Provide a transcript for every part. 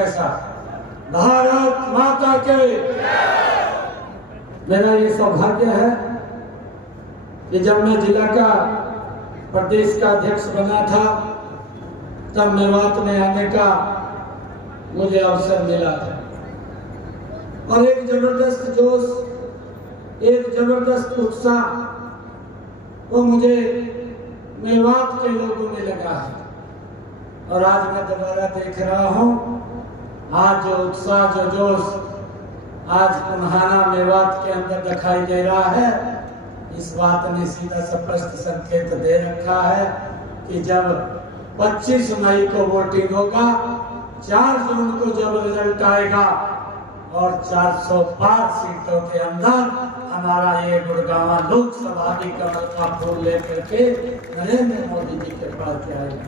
कैसा। भारत माता के। मेरा ये सौभाग्य है कि जब मैं जिला का प्रदेश का अध्यक्ष बना था तब मेवात में आने का मुझे अवसर मिला था और एक जबरदस्त जोश, एक जबरदस्त उत्साह वो मुझे मेवात के लोगों में लगा है। और आज मैं दोबारा देख रहा हूँ, आज जो उत्साह, जो जोश आज तुम्हारा मेवात के अंदर दिखाई दे रहा है, इस बात ने सीधा स्पष्ट संकेत दे रखा है कि जब 25 मई को वोटिंग होगा, 4 जून को जब रिजल्ट आएगा और 405 सीटों के अंदर हमारा ये गुड़गांव लोकसभा की कमल का फूल लेकर के नरेंद्र मोदी जी के पास जाएगा।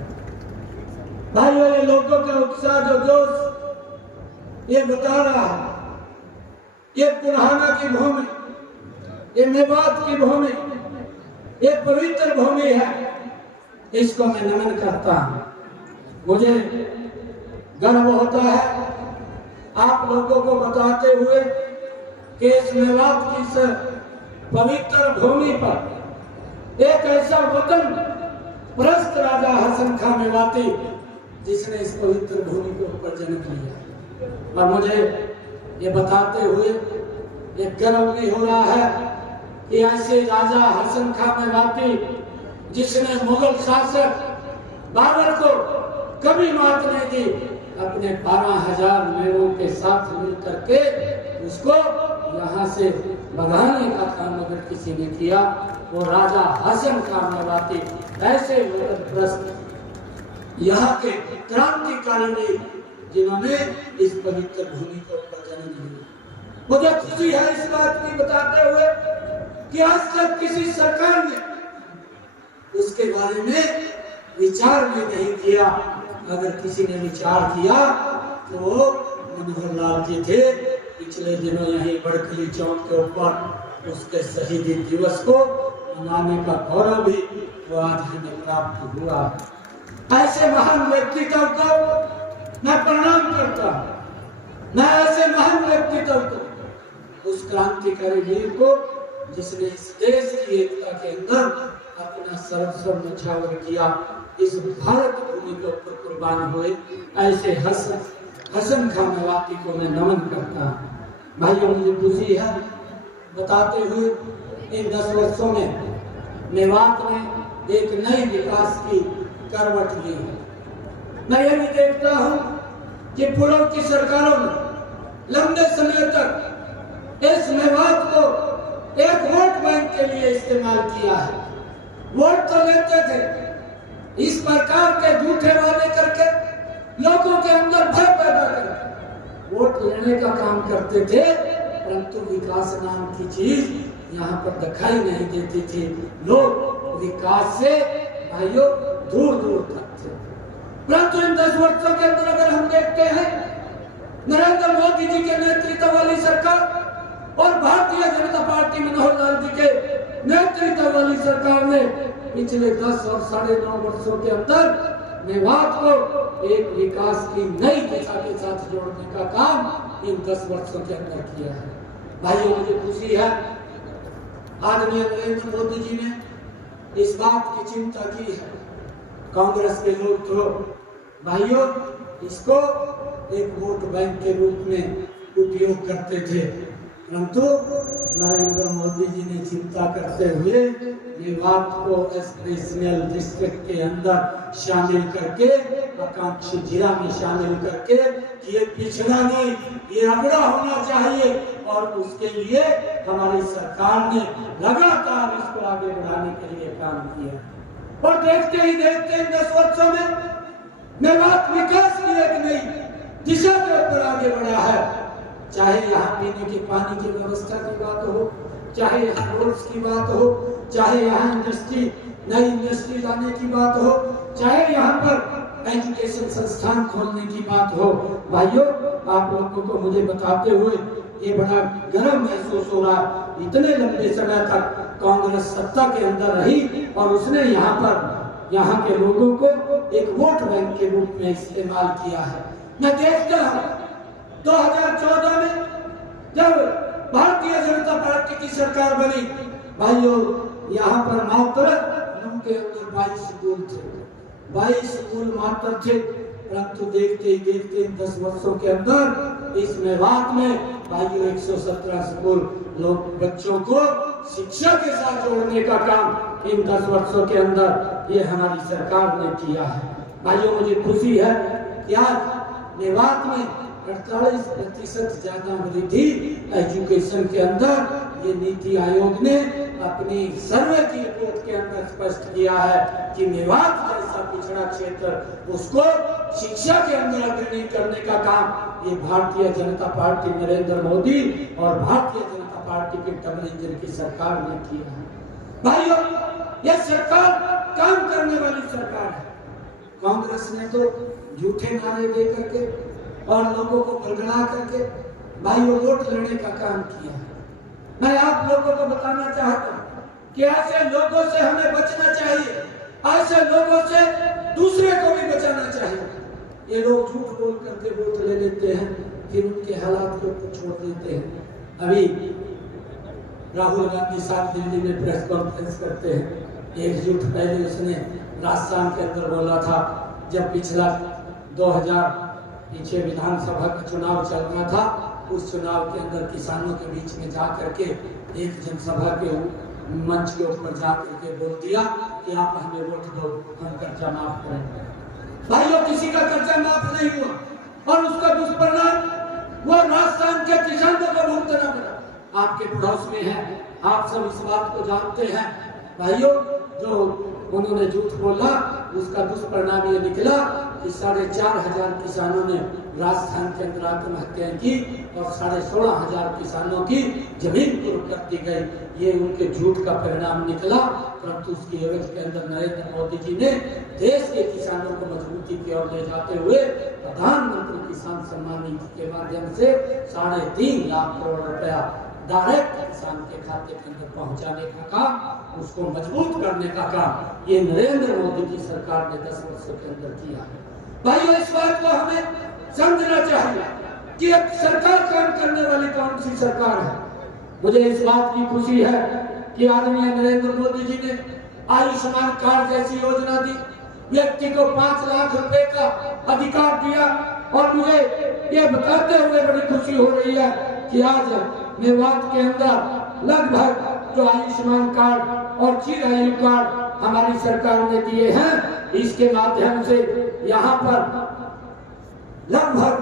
भाइयों, ये लोगों का उत्साह, जो जोश ये बता रहा है, ये पुराना की भूमि, ये मेवात की भूमि, ये पवित्र भूमि है, इसको मैं नमन करता हूं। मुझे गर्व होता है आप लोगों को बताते हुए कि इस मेवात की इस पवित्र भूमि पर एक ऐसा वतन प्रस्त राजा हसन खां मेवाती जिसने इस पवित्र भूमि के ऊपर जन्म लिया। और मुझे ये बताते हुए एक गर्व भी हो रहा है कि ऐसे राजा हसन खां मेवाती जिसने मुगल शासक बाबर को कभी मात नहीं दी, अपने 12,000 मेरों के साथ मिलकर के उसको यहाँ से भगाने का काम अगर किसी ने किया, वो राजा हसन खां मेवाती ऐसे वतनप्रस्त यहाँ के क्रांतिकारी जिन्होंने इस पवित्र भूमि को जन्म लिया। मुझे खुशी है इस बात की बताते हुए कि आज तक किसी सरकार ने उसके बारे में विचार भी नहीं किया। अगर किसी ने विचार किया तो मनोहर लाल जी थे। पिछले दिनों यहीं बड़कली चौक के ऊपर उसके शहीदी दिवस को मनाने का गौरव भी वो आज हमें प्राप्त हुआ। ऐसे महान व्यक्तित्व को मैं प्रणाम करता हूँ। मैं ऐसे महान व्यक्तित्व को, उस क्रांतिकारी वीर को जिसने इस देश की एकता के अंदर अपना सर्वस्व न्यौछावर किया, इस भारत भूमि के ऊपर कुर्बान हुए, ऐसे हसन खां मेवाती को मैं नमन करता हूँ। भाइयों, मुझे खुशी है बताते हुए इन 10 वर्षों में मेवात ने एक नई विकास की करवट ली है। मैं ये भी देखता हूँ कि पूर्व की सरकारों ने लंबे समय तक इस मेवात को एक वोट बैंक के लिए इस्तेमाल किया है। वोट तो लेते थे, इस प्रकार के झूठे वादे करके लोगों के अंदर भय पैदा करके वोट लेने का काम करते थे, परंतु विकास नाम की चीज यहाँ पर दिखाई नहीं देती थी। लोग विकास से भाइयों दूर दूर तक थे। परंतु इन 10 वर्षों के अंदर अगर हम देखते हैं, नरेंद्र मोदी जी के नेतृत्व वाली सरकार और भारतीय जनता पार्टी मनोहर लाल जी के नेतृत्व वाली सरकार ने पिछले 10 और 9.5 वर्षों के अंदर मेवात को एक विकास की नई दिशा के साथ जोड़ने का काम इन 10 वर्षों के अंदर किया है। भाइयों, मुझे खुशी है आदरणीय नरेंद्र मोदी जी ने इस बात की चिंता की है। कांग्रेस के लोग तो भाइयों इसको एक वोट बैंक के रूप में उपयोग करते थे, परंतु नरेंद्र मोदी जी ने चिंता करते हुए मेवात को एस्पिरेशनल डिस्ट्रिक्ट के अंदर शामिल करके, आकांक्षी जिला में शामिल करके, ये पिछड़ा नहीं, ये अगड़ा होना चाहिए, और उसके लिए हमारी सरकार ने लगातार इसको आगे बढ़ाने के लिए काम किया। और देखते ही देखते 10 वर्षों में मेवात विकास की एक नई दिशा के ऊपर आगे बढ़ा है। चाहे यहाँ पीने के पानी की व्यवस्था की बात हो, चाहे यहाँ रोड्स की बात हो, चाहे यहाँ इंडस्ट्री, नई इंडस्ट्री लाने की बात हो, चाहे यहाँ पर एजुकेशन संस्थान खोलने की बात हो। भाइयों, आप लोगों को मुझे बताते हुए ये बड़ा गर्व महसूस हो रहा। इतने लंबे समय तक कांग्रेस सत्ता के अंदर रही और उसने यहाँ के लोगों को एक वोट बैंक के रूप में इस्तेमाल किया है। मैं देखता हूं 2014 में जब भारतीय जनता पार्टी की सरकार बनी, भाइयों यहाँ पर मात्र उनके अंदर 22 स्कूल थे, 22 स्कूल मात्र थे। परंतु देखते ही देखते 10 वर्षों के अंदर इस मेवात में भाइयों 117 स्कूल लोग बच्चों को शिक्षा के साथ जोड़ने का काम इन 10 वर्षों के अंदर ये हमारी सरकार ने किया है। भाइयों मुझे खुशी है कि आज मेवात में 48% ज्यादा वृद्धि एजुकेशन के अंदर ये नीति आयोग ने अपनी सर्वे की रिपोर्ट के अंदर स्पष्ट किया है कि मेवात जैसा पिछड़ा क्षेत्र उसको शिक्षा के अंदर अग्रणी करने का काम ये भारतीय जनता पार्टी नरेंद्र मोदी और भारतीय जनता पार्टी के डबल इंजन की सरकार ने किया है। भाइयों यह सरकार काम करने वाली सरकार है। कांग्रेस ने तो झूठे नारे दे करके और लोगों को भड़का करके भाइयों वोट लेने का काम किया है। मैं आप लोगों को बताना चाहता हूँ कि ऐसे लोगों से हमें बचना चाहिए, ऐसे लोगों से दूसरे को भी बचाना चाहिए। ये लोग झूठ बोल करके वोट ले लेते हैं, फिर उनके हालात को छोड़ देते हैं। अभी राहुल गांधी साहब दिल्ली में प्रेस कॉन्फ्रेंस करते हैं। एक झूठ पहले उसने राजस्थान के अंदर बोला था, जब पिछला 2006 विधानसभा का चुनाव चल रहा था, उस चुनाव के अंदर किसानों के बीच में जा करके एक जनसभा के मंच के ऊपर जा करके बोल दिया कि आप हमें वोट दो, हम कर्जा माफ करेंगे। भाइयों किसी का कर्जा माफ नहीं हुआ और उसका दुष्परिणाम वो राजस्थान के किसानों को भुगतना पड़ा। आपके पड़ोस में है, आप सब इस बात को जानते हैं। भाइयों जो उन्होंने झूठ बोला उसका दुष्परिणाम ये निकला कि 4,500 किसानों ने राजस्थान के अंदर आत्महत्याएं की और 16,500 किसानों की जमीन कुर्क कर दी गई। ये उनके झूठ का परिणाम निकला। परंतु उसकी एवज के अंदर नरेंद्र मोदी जी ने देश के किसानों को मजबूती की ओर ले जाते हुए प्रधानमंत्री किसान सम्मान निधि के माध्यम से 3.5 लाख करोड़ रुपया डायरेक्ट किसान के खाते के अंदर पहुंचाने का काम, उसको मजबूत करने का काम ये नरेंद्र मोदी की सरकार ने 10 वर्षों के अंदर किया है। भाइयों इस बात को हमें समझना चाहिए कि एक सरकार काम करने वाली कौन सी सरकार है। मुझे इस बात की खुशी है कि आदरणीय नरेंद्र मोदी जी ने आयुष्मान कार्ड जैसी योजना दी, व्यक्ति को 5 लाख रुपए का अधिकार दिया। और मुझे ये बताते हुए बड़ी खुशी हो रही है कि आज मेवात के अंदर लगभग जो आयुष्मान कार्ड और चिरायु कार्ड हमारी सरकार ने दिए हैं, इसके माध्यम से यहाँ पर लगभग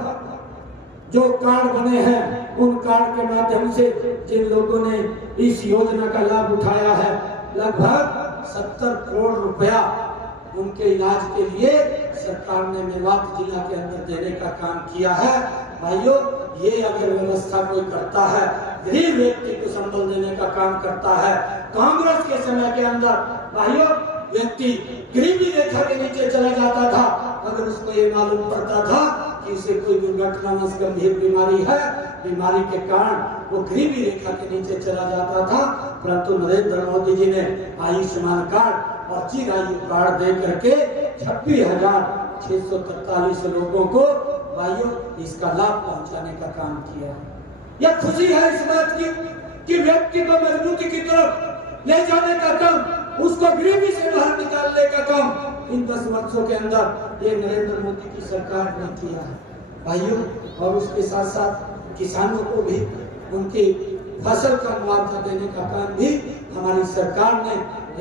जो कार्ड बने हैं उन कार्ड के माध्यम से जिन लोगों ने इस योजना का लाभ उठाया है, लगभग 70 करोड़ रुपया उनके इलाज के लिए सरकार ने मेवात जिला के अंदर देने का काम किया है। भाइयों ये अगर व्यवस्था कोई करता है, गरीब व्यक्ति को संबल देने का काम करता है। कांग्रेस के समय के अंदर भाइयों व्यक्ति गरीबी रेखा के नीचे चला जाता था अगर उसको ये मालूम पड़ता था कि उसे कोई दुर्घटनावश गंभीर बीमारी है, बीमारी के कारण वो गरीबी रेखा के नीचे चला जाता था। परंतु नरेंद्र मोदी जी ने आयुष्मान कार्ड और चिरायु कार्ड दे करके 26,643 लोगों को भाइयों इसका लाभ पहुंचाने का काम किया। यह खुशी है इस बात की कि व्यक्ति को मजबूती की तरफ ले जाने का काम, उसको गरीबी से बाहर निकालने का काम इन 10 वर्षों के अंदर ये नरेंद्र मोदी की सरकार ने किया है भाइयों। और उसके साथ साथ किसानों को भी उनकी फसल का मुआवजा देने का काम भी हमारी सरकार ने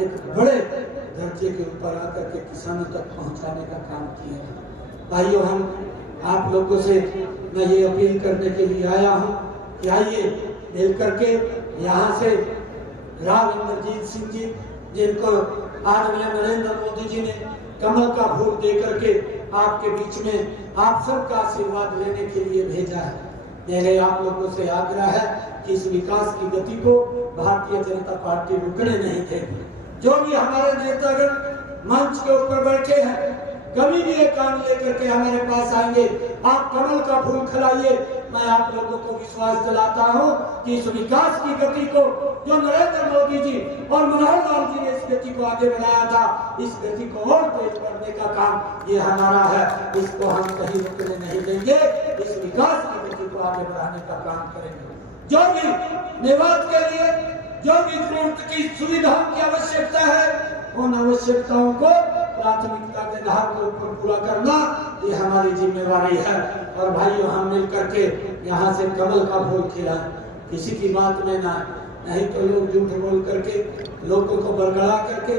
एक बड़े दर्जे के ऊपर आकर के किसानों तक पहुंचाने का काम किया है। भाइयों हम आप लोगों से मैं ये अपील करने के लिए आया हूँ कि आइए मिल करके यहाँ से राव इंद्रजीत सिंह जी, जिनको आदरणीय नरेंद्र मोदी जी ने कमल का फूल दे करके आपके बीच में आप सबका आशीर्वाद लेने के लिए भेजा है। मेरे आप लोगों से आग्रह है कि इस विकास की गति को भारतीय जनता पार्टी रुकने नहीं देगी। जो भी हमारे नेतागण मंच के ऊपर बैठे हैं कभी भी ये काम लेकर के हमारे पास आएंगे, आप कमल का फूल खिलाइए। मैं आप लोगों को विश्वास दिलाता हूं कि इस विकास की गति को जो नरेंद्र मोदी जी और मनोहर लाल जी ने इस गति को आगे बढ़ाया था, इस गति को और तेज करने का काम ये हमारा है। इसको हम कहीं रुकने नहीं देंगे, इस विकास की गति को आगे बढ़ाने का काम करेंगे। जो भी मेवात के लिए जो भी जरूरत की सुविधाओं की आवश्यकता है, उन आवश्यकताओं को प्राथमिकता के आधार के ऊपर पूरा करना ये हमारी जिम्मेवारी है। और भाइयों, हम मिल करके यहाँ से कमल का फूल खिलाएं, किसी की बात में ना, नहीं तो लोग झूठ बोल करके लोगों को बरगला करके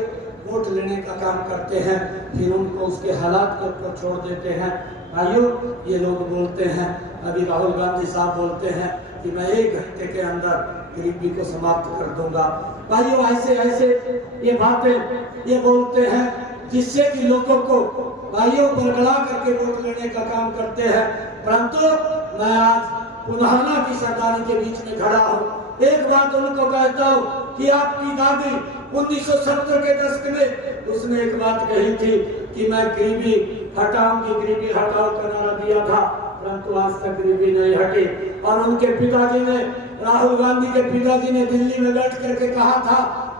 वोट लेने का काम करते हैं, फिर उनको उसके हालात के ऊपर छोड़ देते हैं। भाइयों, ये लोग बोलते हैं, अभी राहुल गांधी साहब बोलते हैं कि मैं 1 घंटे के अंदर गरीबी को समाप्त कर दूंगा। भाइयों, ऐसे ऐसे ये बातें ये बोलते हैं जिससे कि लोगों को भाइयों बरगला करके वोट लेने का काम करते हैं। परंतु मैं आज पुनहाना की सरदारी के बीच में खड़ा हूँ। एक बात उनको कहता हूँ कि आपकी दादी 1970 के दशक में उसने एक बात कही थी कि मैं गरीबी हटाऊंगी, गरीबी हटाओ का नारा दिया था, परंतु आज तक गरीबी नहीं हटी। और उनके पिताजी ने, राहुल गांधी के पिताजी ने दिल्ली में बैठ करके कहा था,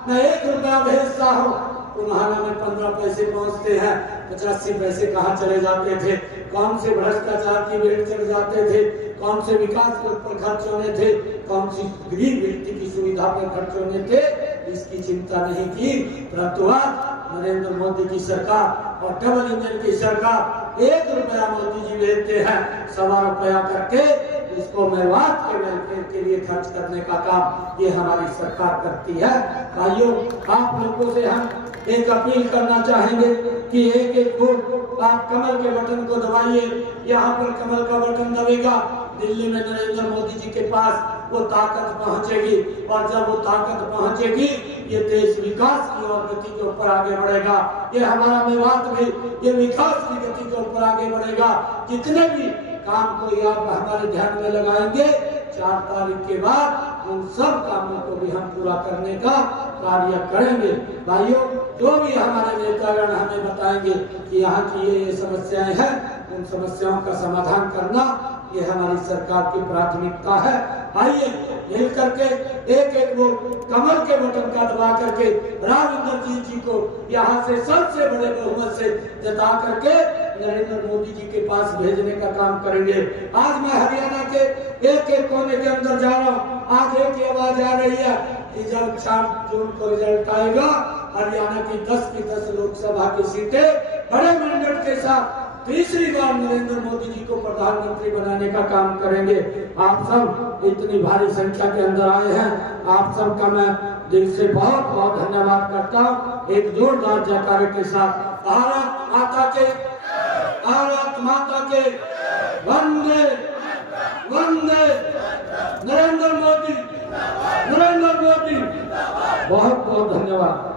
मैं 1 रुपया भेजता हूँ, पुनहाना में 15 पैसे पहुंचते हैं, 85 पैसे कहाँ चले जाते थे, कौन से भ्रष्टाचार की भेंट चढ़ जाते थे, कौन से विकास के ऊपर खर्च होने थे, कौन सी गरीब व्यक्ति की सुविधा पर खर्च होने थे, इसकी चिंता नहीं की। परंतु आज नरेंद्र मोदी की सरकार और डबल इंजन की सरकार 1 रुपया मोदी जी भेजते हैं, 1.25 रुपया करके इसको मेवात के वेलफेयर के लिए खर्च करने का काम ये हमारी सरकार करती है। भाइयों, आप लोगों से हम एक अपील करना चाहेंगे कि एक वोट आप कमल के बटन को दबाइए। यहाँ पर कमल का बटन दबेगा, दिल्ली में नरेंद्र मोदी जी के पास वो ताकत पहुंचेगी, और जब वो ताकत पहुंचेगी ये देश विकास की और गति के ऊपर आगे बढ़ेगा। ये हमारा मेवात भी ये विकास की गति के ऊपर आगे बढ़ेगा। जितने भी काम को आप हमारे ध्यान में लगाएंगे, 4 तारीख के बाद उन सब कामों को भी हम पूरा करने का कार्य करेंगे। भाइयों, जो भी हमारे नेतागण हमें बताएंगे कि यहाँ की ये समस्याएं हैं, उन समस्याओं का समाधान करना ये हमारी सरकार की प्राथमिकता है। आइए मिल करके एक वोट कमल के बटन का दबा करके राव इंद्रजीत जी को यहाँ से सबसे बड़े बहुमत से जिता करके नरेंद्र मोदी जी के पास भेजने का काम करेंगे। आज मैं हरियाणा के एक कोने के अंदर जा रहा हूँ। आज एक ही आवाज आ रही है कि जब 4 जून को रिजल्ट आएगा, हरियाणा की 10 की 10 लोकसभा की सीटें बड़े मैंडेट के साथ तीसरी बार नरेंद्र मोदी जी को प्रधानमंत्री बनाने का काम करेंगे। आप सब इतनी भारी संख्या के अंदर आए हैं, आप सबका मैं दिल से बहुत बहुत धन्यवाद करता हूँ। एक जोरदार जयकारे के साथ भारत माता के, भारत माता के वंदे वंदे नरेंद्र मोदी, नरेंद्र मोदी। बहुत बहुत धन्यवाद।